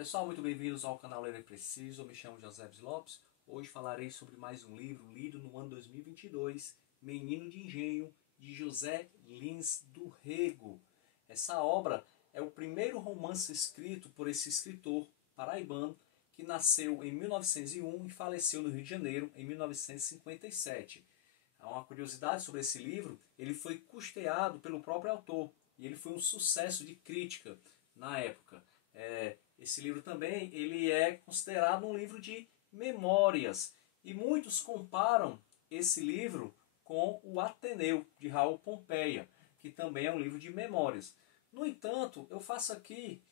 pessoal, muito bem-vindos ao canal Ler é Preciso. Eu me chamo José Lopes. Hoje falarei sobre mais um livro lido no ano 2022, Menino de Engenho, de José Lins do Rego. Essa obra é o primeiro romance escrito por esse escritor paraibano que nasceu em 1901 e faleceu no Rio de Janeiro em 1957. Há uma curiosidade sobre esse livro: ele foi custeado pelo próprio autor e ele foi um sucesso de crítica na época. Esse livro também ele é considerado um livro de memórias e muitos comparam esse livro com o Ateneu, de Raul Pompeia, que também é um livro de memórias. No entanto, eu faço aqui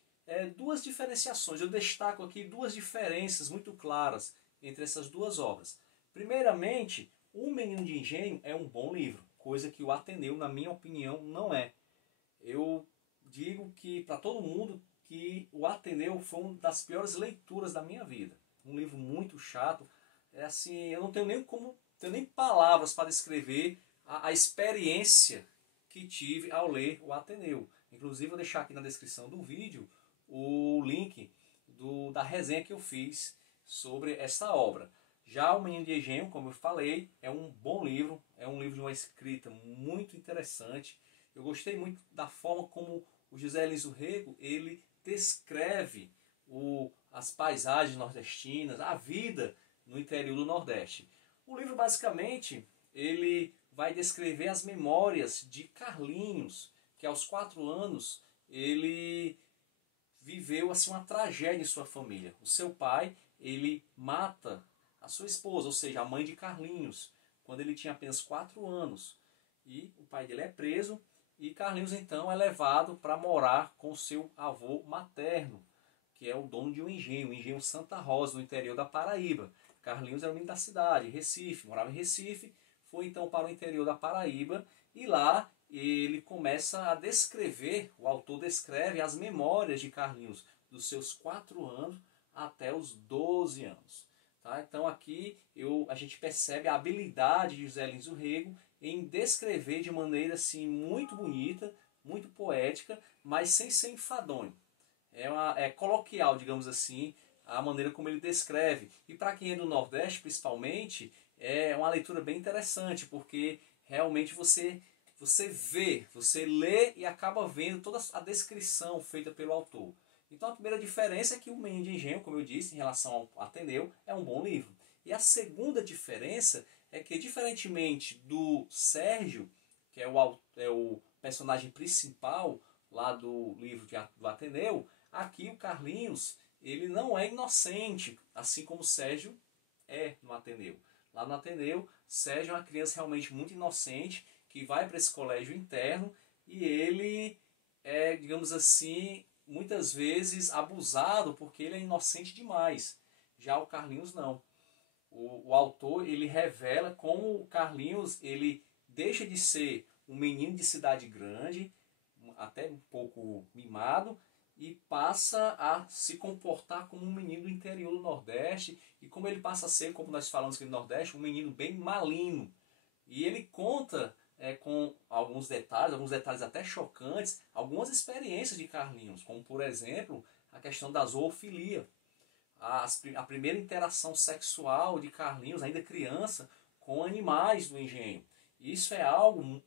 duas diferenciações, eu destaco aqui duas diferenças muito claras entre essas duas obras. Primeiramente, O Menino de Engenho é um bom livro, coisa que o Ateneu, na minha opinião, não é. Eu digo que para todo mundo que o Ateneu foi uma das piores leituras da minha vida. Um livro muito chato. Eu não tenho nem palavras para descrever a experiência que tive ao ler o Ateneu. Inclusive, vou deixar aqui na descrição do vídeo o link da resenha que eu fiz sobre essa obra. Já O Menino de Engenho, como eu falei, é um bom livro, é um livro de uma escrita muito interessante. Eu gostei muito da forma como o José Lins do Rego ele descreve as paisagens nordestinas, a vida no interior do Nordeste. O livro basicamente ele vai descrever as memórias de Carlinhos, que aos 4 anos ele viveu assim uma tragédia em sua família. O seu pai ele mata a sua esposa, ou seja, a mãe de Carlinhos, quando ele tinha apenas 4 anos. E o pai dele é preso e Carlinhos então é levado para morar com seu avô materno, que é o dono de um engenho, o Engenho Santa Rosa, no interior da Paraíba. Carlinhos era o menino da cidade, Recife, morava em Recife, foi então para o interior da Paraíba e lá ele começa a descrever, o autor descreve as memórias de Carlinhos, dos seus 4 anos até os 12 anos. Tá? Então aqui a gente percebe a habilidade de José Lins do Rego em descrever de maneira assim, muito bonita, muito poética, mas sem ser enfadonho. É coloquial, digamos assim, a maneira como ele descreve. E para quem é do Nordeste, principalmente, é uma leitura bem interessante, porque realmente você vê, você lê e acaba vendo toda a descrição feita pelo autor. Então a primeira diferença é que O Menino de Engenho, como eu disse, em relação ao Ateneu, é um bom livro. E a segunda diferença é que, diferentemente do Sérgio, que é o personagem principal lá do livro do Ateneu, aqui o Carlinhos ele não é inocente, assim como o Sérgio é no Ateneu. Lá no Ateneu, Sérgio é uma criança realmente muito inocente, que vai para esse colégio interno e ele é, digamos assim, muitas vezes abusado porque ele é inocente demais. Já o Carlinhos não. O autor ele revela como o Carlinhos ele deixa de ser um menino de cidade grande, até um pouco mimado, e passa a se comportar como um menino do interior do Nordeste, e como ele passa a ser, como nós falamos aqui no Nordeste, um menino bem malino. E ele conta com alguns detalhes até chocantes, algumas experiências de Carlinhos, como por exemplo a questão da zoofilia. A primeira interação sexual de Carlinhos, ainda criança, com animais do engenho. Isso é algo,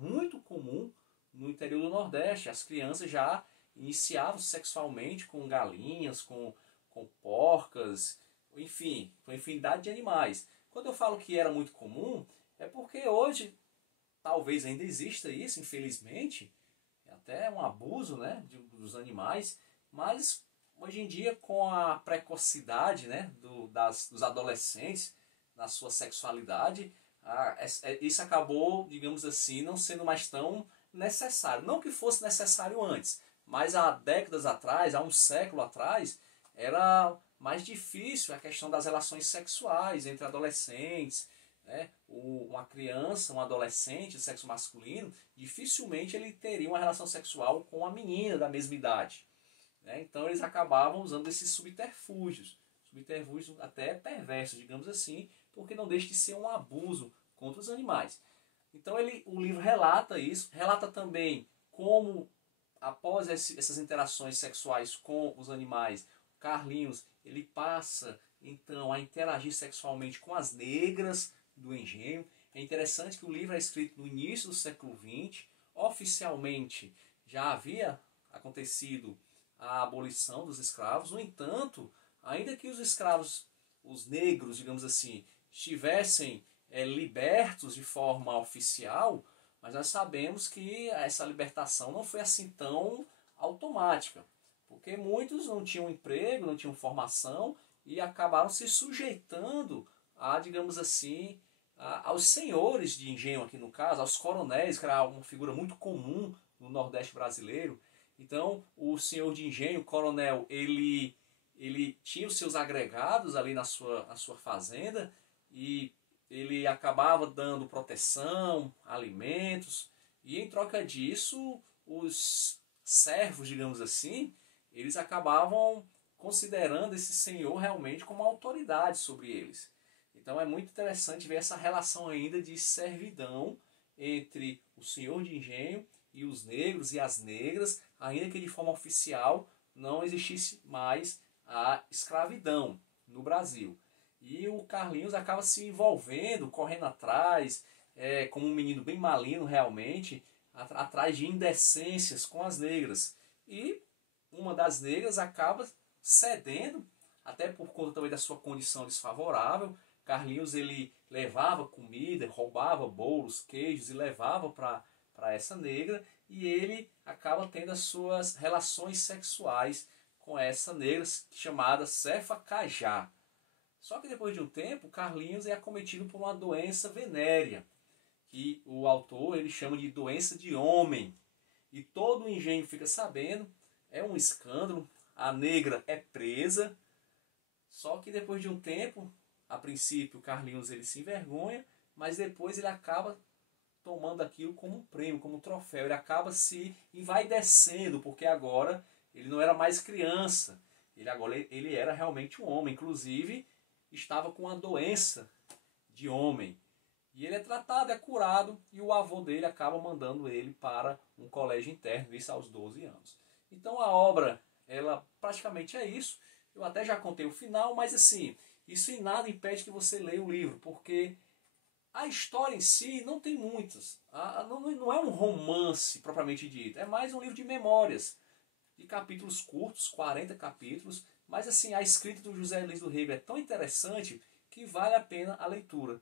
muito comum no interior do Nordeste. As crianças já iniciavam sexualmente com galinhas, com porcas, enfim, com infinidade de animais. Quando eu falo que era muito comum, é porque hoje talvez ainda exista isso, infelizmente, é até um abuso, dos animais, mas hoje em dia, com a precocidade, dos adolescentes na sua sexualidade, isso acabou, digamos assim, não sendo mais tão necessário. Não que fosse necessário antes, mas há décadas atrás, há um século atrás, era mais difícil a questão das relações sexuais entre adolescentes. Uma criança, um adolescente, sexo masculino, dificilmente ele teria uma relação sexual com uma menina da mesma idade. Então eles acabavam usando esses subterfúgios até perversos, digamos assim, porque não deixa de ser um abuso contra os animais. Então o livro relata isso, relata também como após essas interações sexuais com os animais, Carlinhos ele passa então a interagir sexualmente com as negras do engenho. É interessante que o livro é escrito no início do século XX. Oficialmente já havia acontecido a abolição dos escravos. No entanto, ainda que os escravos, os negros, digamos assim, estivessem libertos de forma oficial, mas nós sabemos que essa libertação não foi assim tão automática, porque muitos não tinham emprego, não tinham formação e acabaram se sujeitando a, digamos assim, aos senhores de engenho aqui no caso, aos coronéis, que era uma figura muito comum no Nordeste brasileiro. Então, o senhor de engenho, o coronel, ele tinha os seus agregados ali na sua fazenda e ele acabava dando proteção, alimentos, e em troca disso, os servos, digamos assim, eles acabavam considerando esse senhor realmente como autoridade sobre eles. Então é muito interessante ver essa relação ainda de servidão entre o senhor de engenho e os negros e as negras, ainda que de forma oficial não existisse mais a escravidão no Brasil. E o Carlinhos acaba se envolvendo, correndo atrás, como um menino bem malino realmente, atrás de indecências com as negras. E uma das negras acaba cedendo, até por conta também da sua condição desfavorável. Carlinhos ele levava comida, roubava bolos, queijos e levava para essa negra, e ele acaba tendo as suas relações sexuais com essa negra chamada Cefa Cajá. Só que depois de um tempo, Carlinhos é acometido por uma doença venérea, que o autor ele chama de doença de homem. E todo o engenho fica sabendo, é um escândalo, a negra é presa. Só que depois de um tempo, a princípio Carlinhos ele se envergonha, mas depois ele acaba tomando aquilo como um prêmio, como um troféu. Ele acaba se envaidecendo, porque agora ele não era mais criança. Ele era realmente um homem. Inclusive, estava com uma doença de homem. E ele é tratado, é curado, e o avô dele acaba mandando ele para um colégio interno, isso aos 12 anos. Então a obra, ela praticamente é isso. Eu até já contei o final, mas assim, isso em nada impede que você leia o livro, porque a história em si não tem muitas. Não é um romance propriamente dito, é mais um livro de memórias, de capítulos curtos, 40 capítulos, mas assim, a escrita do José Lins do Rego é tão interessante que vale a pena a leitura.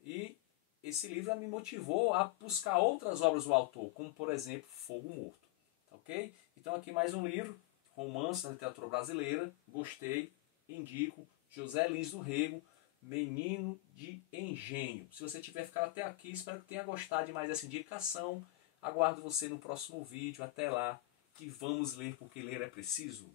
E esse livro me motivou a buscar outras obras do autor, como por exemplo Fogo Morto. Ok? Então aqui mais um livro, romance da literatura brasileira, gostei, indico, José Lins do Rego, Menino de Engenho. Se você tiver ficado até aqui, espero que tenha gostado de mais essa indicação. Aguardo você no próximo vídeo. Até lá, que vamos ler porque ler é preciso.